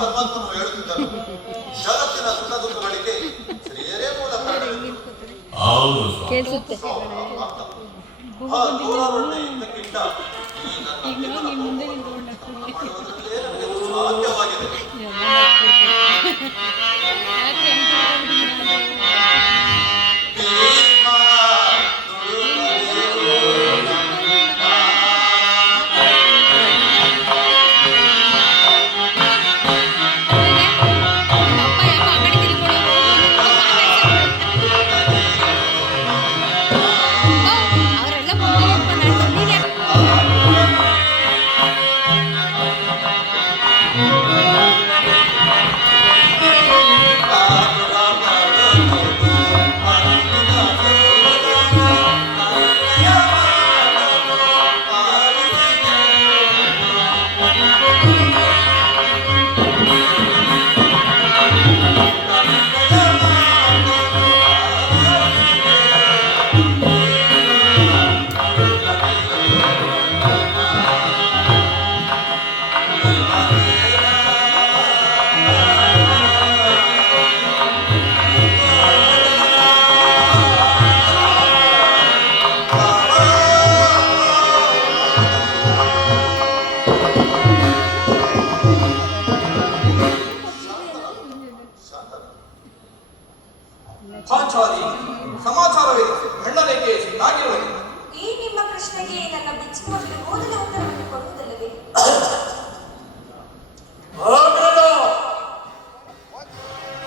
ಪರಮಾತ್ಮನು ಹೇಳುತ್ತಿದ್ದನು, ಜಗತ್ತಿನ ಸುಖ ದುಃಖಗಳಿಗೆ ಸ್ತ್ರೀಯರೇ ಮೂಲ ಕಾರಣ. ದೂರವನ್ನೇ ಇದ್ದಕ್ಕಿಂತ ಈ ನನ್ನ ಮಾಡುವುದರಲ್ಲೇ ನನಗೆ ಸಾಧ್ಯವಾಗಿದೆ. ಪಾಂಚಾಲಿ ಸಮಾಚಾರವೇ ಹೆಣ್ಣನೇಕೆ ಸಿದ್ಧಾಗಿರುವುದು? ಈ ನಿಮ್ಮ ಪ್ರಶ್ನೆಗೆ ನನ್ನ ಬಿಚ್ಚಿಕೊಂಡು ಮೊದಲ ಉತ್ತರವನ್ನು ಕೊಡುವುದಲ್ಲವೇ?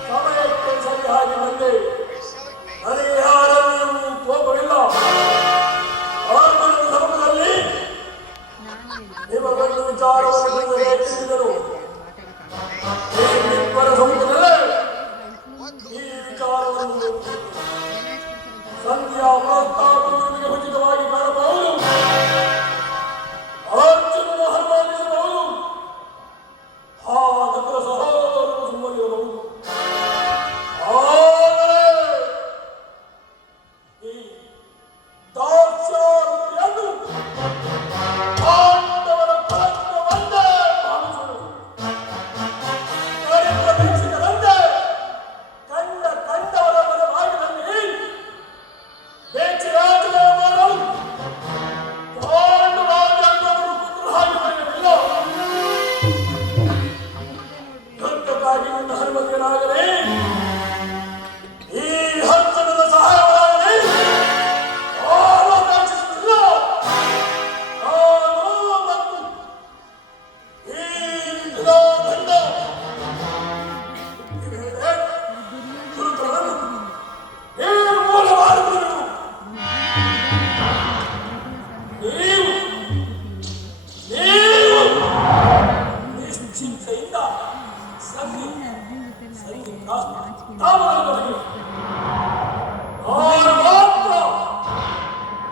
ಸಮಯಕ್ಕೆ ಸರಿಯಾಗಿ ಬಂದೆ. ನನಗೆ ಯಾರಲ್ಲಿಯೂ ಕೋಪವಿಲ್ಲ. ಆತ್ಮನ ಸಮಯದಲ್ಲಿ ನಿಮ್ಮ ಗಂಡು ವಿಚಾರವನ್ನು ತಿಳಿಸಿದರು. ಸಮೂಹದಲ್ಲೇ ಈ ವಿಚಾರವನ್ನು ಸಂಧ್ಯಾ ಪ್ರಸ್ತಾಪದೊಂದಿಗೆ ಉಚಿತವಾಗಿ ಕಾಣಬಹುದು. ಅರ್ಜುನನ ಹನುಮಾನಿಸಬಹುದು. ಆ ನಕಲ ಸಹೋದರನು ಸುಮ್ಮನಿರಬಹುದು. ಆದರೆ ಈ ದಾಕ್ಷಾಯಣಿಯನ್ನು ಪಾಂಡವರ ಪರಾಕ್ರಮವನ್ನೇ ಭಾವಿಸುವುದು. ದೀಕ್ಷಿತರಂತೆ ಕಂಡವರ ಮನ ಭಾಗದಲ್ಲಿ ಬೇಚಿರಾಜನೇ ಮಾಡಲು ಪಾಂಡುರಾಜನವರು ಕುದುರು ಹಾಗೆ ಬರಲಿಲ್ಲ. ಯುದ್ಧಕ್ಕಾಗಿ ನಿನ್ನ ಹನುಮಂತನಾಗಲಿ ಈ ಹರ್ಷಣದ ಸಹಾಯವಾಗಲಿ ಯಾರೂ ಅಪೇಕ್ಷಿಸುತ್ತಿಲ್ಲ. ನಾನು ಮತ್ತು ಈ ದಂಡ ಗುರುತರನ್ನು ಈ ಮೂಲವಾದಗಳು ನೀವು ನಿಶ್ಚಿಂತೆಯಿಂದ ತಾಮರದಲ್ಲಿ ನಾನು ಮಾತ್ರ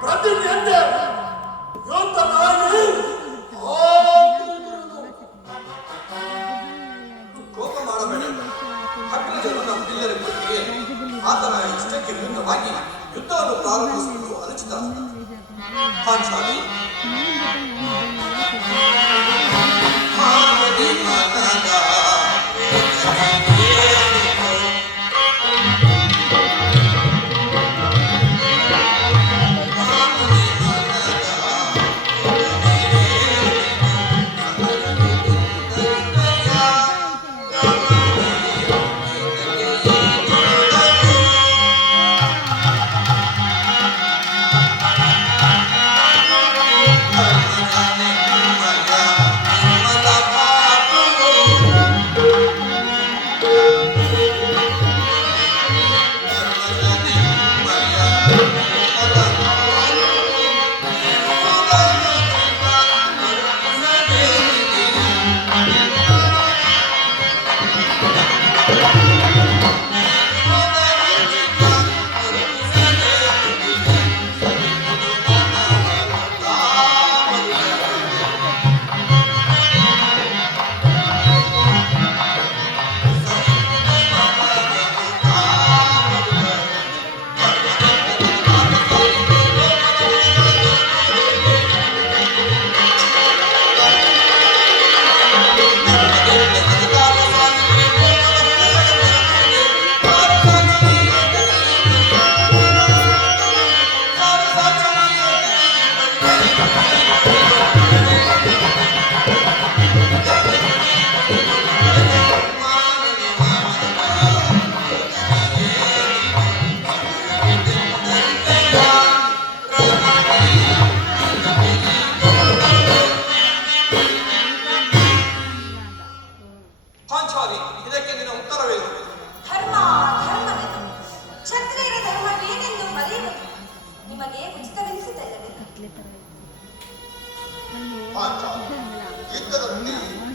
ಪ್ರತಿಜ್ಞೆಯಂತೆ ಯುದ್ಧಕ್ಕಾಗಿ ಕೋಪ ಮಾಡಬೇಡ. ಅಗ್ರಜರು ನಮ್ಮೆಲ್ಲರ ಕೊಟ್ಟಿಗೆ ಆತನ ಇಷ್ಟಕ್ಕೆ ವಿರುದ್ಧವಾಗಿ ಯುದ್ಧವನ್ನು ಪ್ರಾರಂಭಿಸುವುದು ಅನುಚಿತ. ಪಾಂಚಾಲಿ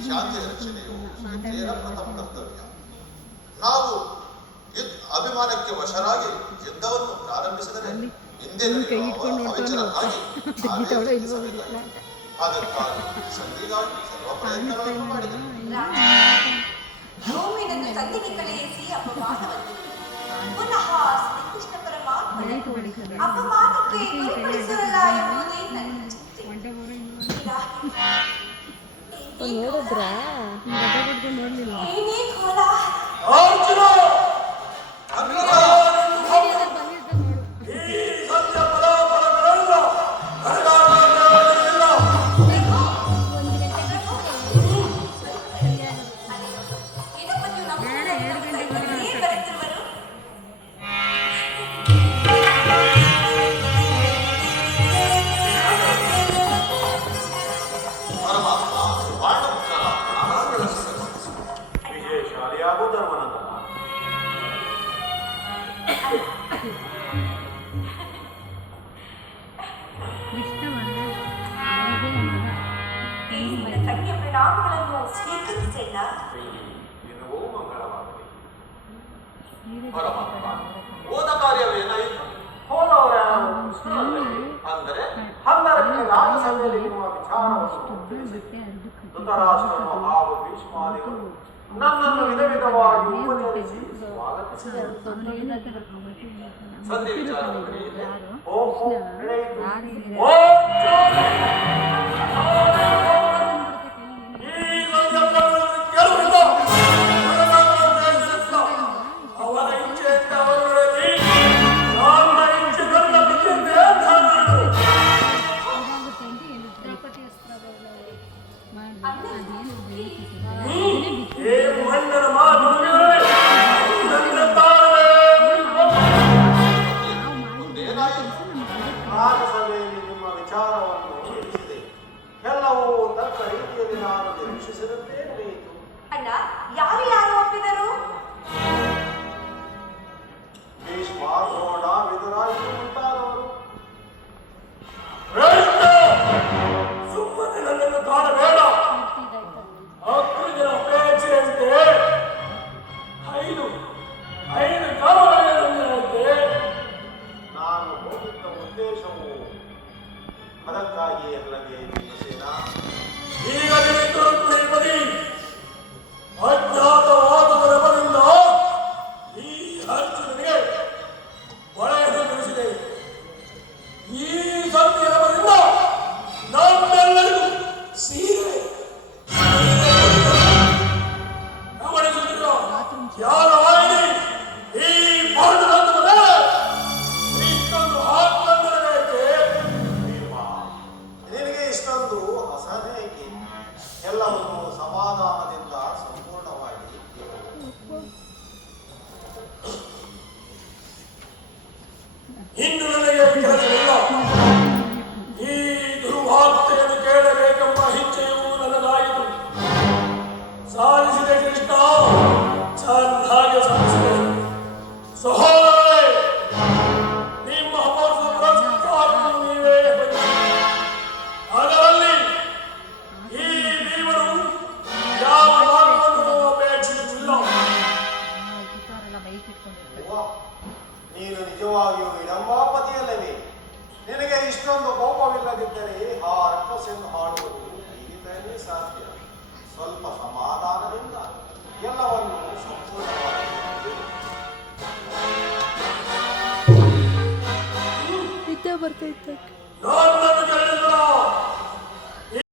ಶಾಂತಿಯ ರಕ್ಷಣೆಯು ಕ್ಷತ್ರಿಯರ ಪ್ರಥಮ ಕರ್ತವ್ಯ. ನಾವು ಅಭಿಮಾನಕ್ಕೆ ವಶರಾಗಿ ಯುದ್ಧವನ್ನು ಪ್ರಾರಂಭಿಸಿದರೆ ಹಿಂದೆ ಅವಿಚಲರಾಗಿ ಅದಕ್ಕಾಗಿ ಸಂಧಿಗಾಗಿ ಸರ್ವ ಪ್ರಯತ್ನಗಳನ್ನು ಮಾಡಿದರು. ಧೂಮಿನನ್ನು ಸಂಧಿಗೆ ಕಳುಹಿಸಿ ಅಪಮಾನವನ್ನು ಪುನಃ ಶ್ರೀಕೃಷ್ಣ ಪರಮಾತ್ಮನೇ ಅಪಮಾನಕ್ಕೆ ಗುರಿಪಡಿಸಲ್ಲ ಎಂಬುದೇ ನನ್ನ ಚಿಂತೆ. ನೋಡಿದ್ರಾ ಏನೇ ಕೋಲಾಹಲ! ಅರ್ಜುನ ಅಗ್ರಜ! ಈ ಸತ್ಯ ಫಲಾಫಲಗಳೆಲ್ಲ ನಡೆದಾಡುವುದಿಲ್ಲ. ಇದಕ್ಕೆ ನೀವು ನಮ್ಮ ಸೈನ್ಯವೇ ಬರುತ್ತಿರುವರು. ಪರಮಾತ್ಮ ಬಾಣಪುತ್ರರ ಪ್ರಾಣಗಳ ವಿಜಯಶಾಲಿಯಾಗೂ ಧರ್ಮನಂದನ. ಈ ನಿನ್ನ ಕನ್ಯ ಪ್ರಣಾಮಗಳನ್ನು ಸ್ವೀಕರಿಸಲ್ಲ. ದಿನವೂ ಮಂಗಳವಾಗಲಿ. ಪರಮಾತ್ಮ ಹೋದ ಕಾರ್ಯವೇನಾಯಿತು? ಹೋದವರ ಕೃಷ್ಣನಲ್ಲವೇ? ಅಂದರೆ ಹಂದರಕ್ಕೆ ರಾಜಸಭೆಯಲ್ಲಿ ಇರುವ ವಿಚಾರವನ್ನು ತಿಳಿಸಿ ಧೃತರಾಷ್ಟ್ರನು ಹಾಗೂ ಭೀಷ್ಮಾದಿಗಳು ನನ್ನನ್ನು ವಿಧ ವಿಧವಾಗಿ ಉಪಚರಿಸಿ ಸ್ವಾಗತಿಸಿದರು. ಸಂಧಿ ವಿಚಾರವು ನಡೆಯಿತೆ. ಓಹೋ, ನಡೆಯಿತು. ಈ ಸಂದರ್ಭಗಳನ್ನು ಗೆಲುವಿಲ್ಲ. ಅವರ ಇಚ್ಛೆಯಿಂದ ಅವರು ನಡೆದಿ ನನ್ನ ಇಚ್ಛೆ ನನ್ನ ಬಿಟ್ಟಿದ್ದೆ ಅಂತ ಅಂದರು. ಈ ಮಣ್ಣನ ಮಾತು ಮುಗಿದರೆ ನನ್ನ ತಾಳ್ಮೆ ಮುಗಿದು ಮುಂದೇನಾಯಿತು? ರಾಜಸಭೆಯಲ್ಲಿ ನಿಮ್ಮ ವಿಚಾರವನ್ನು ತಿಳಿಸಿದೆ. ಎಲ್ಲವೂ ತಕ್ಕ ರೀತಿಯಲ್ಲಿ ನಾನು ನಿರೀಕ್ಷಿಸಿದಂತೆ ನಡೆಯಿತು. ಅಣ್ಣ, ಯಾರು ಯಾರು ಒಪ್ಪಿದರು? ಭೀಷ್ಮ, ದ್ರೋಣ, ವಿದುರಾಗಿ ಮುಂತಾದವರು. ಶ್ರೇಷ್ಠ, ಸುಮ್ಮನೆ ನನ್ನನ್ನು ಕಾಣಬೇಡ. ಅಗ್ರಜನ ಅಪೇಕ್ಷೆಯಂತೆ ಐದು ಕಾಲಗಳಂತೆ ನಾನು ಹೋಗಿದ್ದ ಉದ್ದೇಶವು ಅದಕ್ಕಾಗಿ ಅಲ್ಲವೇ ಭೀಮಸೇನ? ಈಗ ತಿಳಿದು ಶ್ರೀಪತಿ ಅಜ್ಞಾತವಾದದ ನೆಪದಿಂದ ಈ ಅರ್ಜುನನಿಗೆ ಬಳೆಯನ್ನು ತಿಳಿಸಿದೆ. ಈ ಸಂಧಿಯ ನೆಪದಿಂದ ನಮ್ಮೆಲ್ಲರಿಗೂ ಸೀರೆ ಗಮನಿಸುತ್ತಿರುವ ಯಾರ ವಾಹಿನಿ ಈ ಪಾಂಡುರಂಗದ ಮೇಲೆ ಇಷ್ಟೊಂದು ಹಾಕಂದರಬೇಕೆ? ಭೀಮ, ನಿನಗೆ ಇಷ್ಟೊಂದು ಅಸಹನೆ ಏಕೆ? ಎಲ್ಲವನ್ನು ಸಮಾಧಾನದಿಂದ ಸಂಪೂರ್ಣವಾಗಿ ಕೇಳು. ಇನ್ನು ನನಗೆ ಕೆಲಸವಿಲ್ಲ. ಈ ದುರ್ವಾರ್ತೆಯನ್ನು ಕೇಳಬೇಕೆಂಬ ಇಚ್ಛೆಯೂ ನನ್ನದಾಗಿತ್ತು. ಸಾಧಿಸಿದೆ ಕೃಷ್ಣ, ಚೆನ್ನಾಗಿ ಸಾಧಿಸಿದೆ. ಸಹೋದರರೇ, ನಿಮ್ಮ ಹಬ್ಬದ ಪುರಸ್ಕಾರವನ್ನು ನೀವೇ ಬಯಸಿ. ಅದರಲ್ಲಿ ಈ ಭೀಮನು ಯಾವ ಭಾಗವನ್ನು ಅಪೇಕ್ಷಿಸುತ್ತಿಲ್ಲ. ಅವ್ವ, ನೀನು ನಿಜವಾಗಿಯೂ ಇಡಂಬಾಪತಿಯಲ್ಲವೇ? ನಿನಗೆ ಇಷ್ಟೊಂದು ಕೋಪವಿಲ್ಲದಿದ್ದರೆ ಆ ರಕ್ಕಸೆಯನ್ನು ಹಾಡುವುದು ಹೀಗಿದ್ದರೆ ಸಾಧ್ಯ. ಸ್ವಲ್ಪ ಸಮಾಧಾನದಿಂದ ಎಲ್ಲವನ್ನು ಸಂಪೂರ್ಣವಾಗಿ ಕೇಳು. ನಿದ್ದೆ ಬರ್ತೈತೆ. ನನ್ನನ್ನು ಕೇಳಿದ್ರ